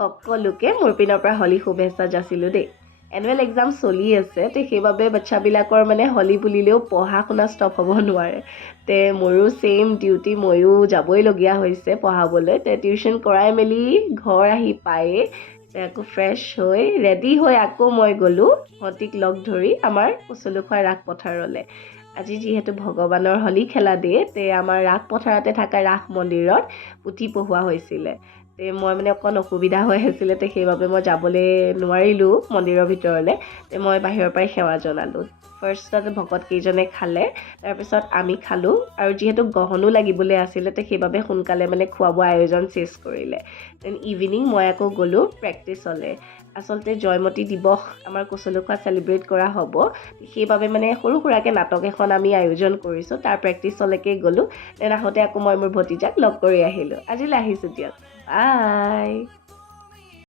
সকলোকে মোৰ পিনৰ পৰা হলি শুভেচ্ছা যাচিলোঁ দেই। এনুৱেল এক্সাম চলি আছে তে সেইবাবে বাচ্চাবিলাকৰ মানে হলি বুলিলেও পঢ়া শুনা ষ্টপ হ'ব নোৱাৰে। তে মোৰো ছেইম ডিউটি, ময়ো যাবইলগীয়া হৈছে পঢ়াবলৈ। তে টিউশ্যন কৰাই মেলি ঘৰ আহি পায়ে আকৌ ফ্ৰেছ হৈ ৰেডি হৈ আকৌ মই গ'লোঁ ভণ্টিক লগ ধৰি আমাৰ কুচলুখোৱা ৰাস পথাৰলৈ। আজি যিহেতু ভগৱানৰ হলি খেলা দিয়ে তে আমাৰ ৰাস পথাৰতে থকা ৰাস মন্দিৰত পুথি পঢ়োৱা হৈছিলে। তে মই মানে অকণ অসুবিধা হৈ আছিলে তে সেইবাবে মই যাবলৈ নোৱাৰিলোঁ মন্দিৰৰ ভিতৰলৈ। তে মই বাহিৰৰ পৰাই সেৱা জনালোঁ। ফাৰ্ষ্টতে ভকতকেইজনে খালে, তাৰপিছত আমি খালোঁ আৰু যিহেতু গহনো লাগিবলৈ আছিলে তে সেইবাবে সোনকালে মানে খোৱা বোৱা আয়োজন চেছ কৰিলে। দেন ইভিনিং মই আকৌ গ'লোঁ প্ৰেক্টিচলৈ। আচলতে জয়মতী দিৱস আমাৰ কুচলুখোৱাত চেলিব্ৰেট কৰা হ'ব, সেইবাবে মানে সৰু সুৰাকৈ নাটক এখন আমি আয়োজন কৰিছোঁ, তাৰ প্ৰেক্টিচলৈকে গ'লোঁ। দেন আহোঁতে আকৌ মই মোৰ ভতিজাক লগ কৰি আহিলোঁ। আজিলৈ আহিছোঁ দিয়ক, বাই।